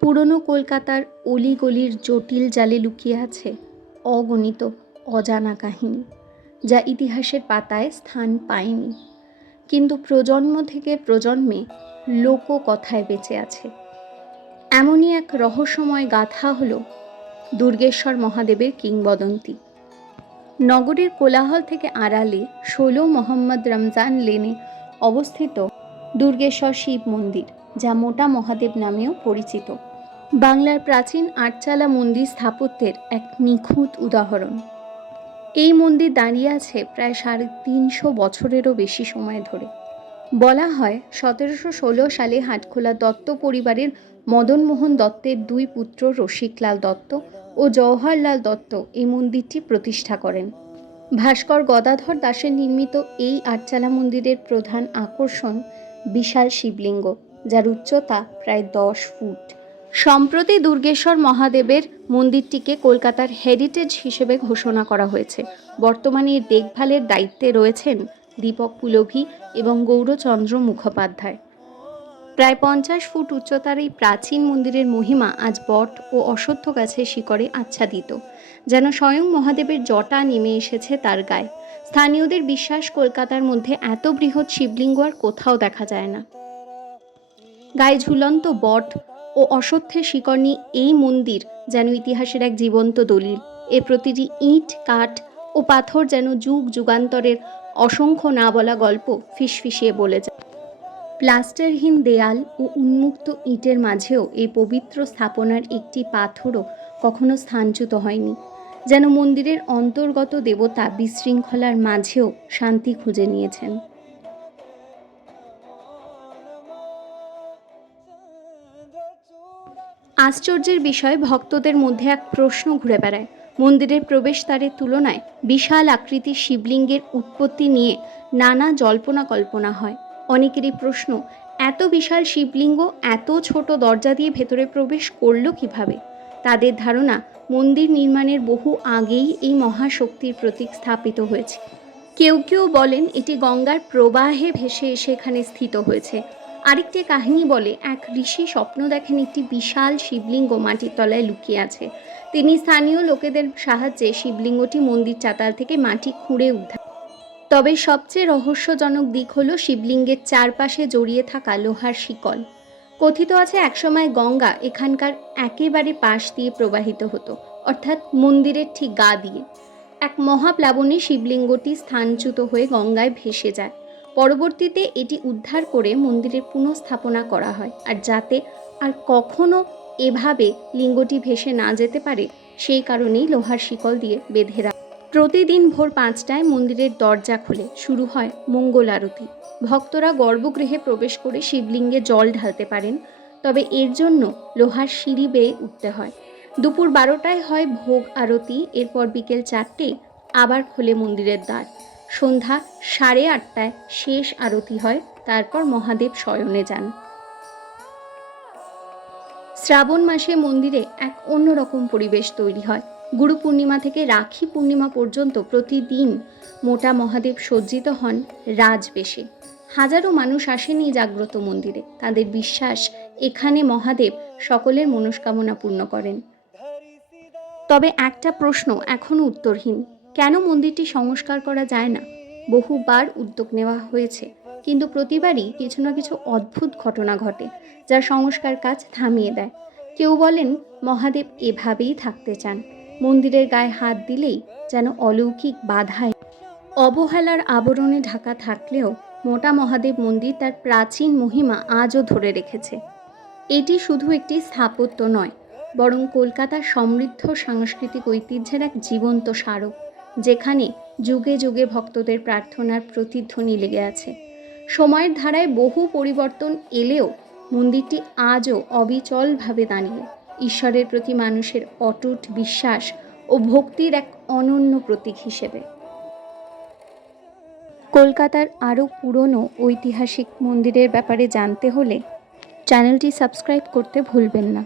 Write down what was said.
পুরনো কলকাতার অলিগলির জটিল জালে লুকিয়ে আছে অগণিত অজানা কাহিনী, যা ইতিহাসের পাতায় স্থান পায়নি। কিন্তু প্রজন্ম থেকে প্রজন্মে লোককথায় বেঁচে আছে। এমনই এক রহস্যময় গাথা হল দুর্গেশ্বর মহাদেবের কিংবদন্তি। নগরীর কোলাহল থেকে আড়ালে ষোলো মোহাম্মদ রমজান লেনে অবস্থিত দুর্গেশ্বর শিব মন্দির, যা মোটা মহাদেব নামেও পরিচিত। বাংলার প্রাচীন আটচালা মন্দির স্থাপত্যের এক নিখুঁত উদাহরণ। এই মন্দির দাঁড়িয়ে আছে প্রায় সাড়ে তিনশো বছরেরও বেশি সময় ধরে। বলা হয়, সতেরোশো ষোলো সালে হাটখোলা দত্ত পরিবারের মদনমোহন দত্তের দুই পুত্র রসিকলাল দত্ত ও জওহরলাল দত্ত এই মন্দিরটি প্রতিষ্ঠা করেন। ভাস্কর গদাধর দাসের নির্মিত এই আটচালা মন্দিরের প্রধান আকর্ষণ বিশাল শিবলিঙ্গ, যার উচ্চতা প্রায় দশ ফুট। সম্প্রতি দুর্গেশ্বর মহাদেবের মন্দিরটিকে কলকাতার হেরিটেজ হিসেবে ঘোষণা করা হয়েছে। বর্তমানে এর দেখভালের দায়িত্বে রয়েছেন দীপক পুলভি এবং গৌরচন্দ্র মুখোপাধ্যায়। প্রায় পঞ্চাশ ফুট উচ্চতার এই প্রাচীন মন্দিরের মহিমা আজ বট ও অশ্বত্থ গাছের শিকড়ে আচ্ছাদিত, যেন স্বয়ং মহাদেবের জটা নেমে এসেছে তার গায়ে। স্থানীয়দের বিশ্বাস, কলকাতার মধ্যে এত বৃহৎ শিবলিঙ্গ আর কোথাও দেখা যায় না। গায়ে ঝুলন্ত বট ও শিকড় নিয়ে এই মন্দির যেন ইতিহাসের এক জীবন্ত দলিল। এর প্রতিটি ইট, কাঠ ও পাথর যেন যুগ যুগান্তরের অসংখ্য না বলা গল্প ফিসফিসিয়ে বলে যায় প্লাস্টারহীন দেয়াল ও উন্মুক্ত ইটের মাঝেও এই পবিত্র স্থাপনার একটি পাথরও কখনো স্থানচ্যুত হয়নি। যেন মন্দিরের অন্তর্গত দেবতা বিশৃঙ্খলার মাঝেও শান্তি খুঁজে নিয়েছেন। আশ্চর্যের বিষয়, ভক্তদের মধ্যে এক প্রশ্ন ঘুরে বেড়ায়। মন্দিরের প্রবেশদ্বারের তুলনায় বিশাল আকৃতির শিবলিঙ্গের উৎপত্তি নিয়ে নানা জল্পনা কল্পনা হয়। অনেকেরই প্রশ্ন, এত বিশাল শিবলিঙ্গ, এত ছোট দরজা দিয়ে ভেতরে প্রবেশ করল কীভাবে? তাদের ধারণা, মন্দির নির্মাণের বহু আগেই এই মহাশক্তির প্রতীক স্থাপিত হয়েছে। কেউ কেউ বলেন, এটি গঙ্গার প্রবাহে ভেসে এসে এখানে স্থিত হয়েছে। আরেকটি কাহিনী বলে, এক ঋষি স্বপ্ন দেখেন একটি বিশাল শিবলিঙ্গ মাটির তলায় লুকিয়ে আছে। তিনি স্থানীয় লোকেদের সাহায্যে শিবলিঙ্গটি মন্দির চাতাল থেকে মাটি খুঁড়ে উদ্ধার তবে সবচেয়ে রহস্যজনক দিক হলো শিবলিঙ্গের চারপাশে জড়িয়ে থাকা লোহার শিকল। কথিত আছে, একসময় গঙ্গা এখানকার একেবারে পাশ দিয়ে প্রবাহিত হতো, অর্থাৎ মন্দিরের ঠিক গা দিয়ে। এক মহাপ্লাবনে শিবলিঙ্গটি স্থানচ্যুত হয়ে গঙ্গায় ভেসে যায়। পরবর্তীতে এটি উদ্ধার করে মন্দিরের পুনঃস্থাপনা করা হয়। আর যাতে আর কখনো এভাবে লিঙ্গটি ভেসে না যেতে পারে, সেই কারণেই লোহার শিকল দিয়ে বেঁধে রাখা। প্রতিদিন ভোর পাঁচটায় মন্দিরের দরজা খুলে শুরু হয় মঙ্গল আরতি। ভক্তরা গর্ভগৃহে প্রবেশ করে শিবলিঙ্গে জল ঢালতে পারেন, তবে এর জন্য লোহার সিঁড়ি বেয়ে উঠতে হয়। দুপুর বারোটায় হয় ভোগ আরতি, এরপর বিকেল চারটে আবার খোলে মন্দিরের দ্বার। সন্ধ্যা সাড়ে আটটায় শেষ আরতি হয়, তারপর মহাদেব শয়নে যান। শ্রাবণ মাসে মন্দিরে এক অন্যরকম পরিবেশ তৈরি হয়। গুরু পূর্ণিমা থেকে রাখি পূর্ণিমা পর্যন্ত প্রতিদিন মোটা মহাদেব সজ্জিত হন রাজবেশে। হাজারো মানুষ আসেন এই জাগ্রত মন্দিরে। তাদের বিশ্বাস, এখানে মহাদেব সকলের মনস্কামনা পূর্ণ করেন। তবে একটা প্রশ্ন এখনও উত্তরহীন। কেন মন্দিরটি সংস্কার করা যায় না? বহুবার উদ্যোগ নেওয়া হয়েছে, কিন্তু প্রতিবারই কিছু না কিছু অদ্ভুত ঘটনা ঘটে, যা সংস্কার কাজ থামিয়ে দেয়। কেউ বলেন, মহাদেব এভাবেই থাকতে চান। মন্দিরের গায়ে হাত দিলেই যেন অলৌকিক বাধায় অবহেলার আবরণে ঢাকা থাকলেও মোটা মহাদেব মন্দির তার প্রাচীন মহিমা আজও ধরে রেখেছে। এটি শুধু একটি স্থাপত্য নয়, বরং কলকাতার সমৃদ্ধ সাংস্কৃতিক ঐতিহ্যের এক জীবন্ত স্মারক। যেখানে যুগে যুগে ভক্তদের প্রার্থনার প্রতিধ্বনি লেগে আছে। সময়ের ধারায় বহু পরিবর্তন এলেও মন্দিরটি আজও অবিচলভাবে দাঁড়িয়ে। ঈশ্বরের প্রতি মানুষের অটুট বিশ্বাস ও ভক্তির এক অনন্য প্রতীক হিসেবে। কলকাতার আরও পুরনো ঐতিহাসিক মন্দিরের ব্যাপারে জানতে হলে চ্যানেলটি সাবস্ক্রাইব করতে ভুলবেন না।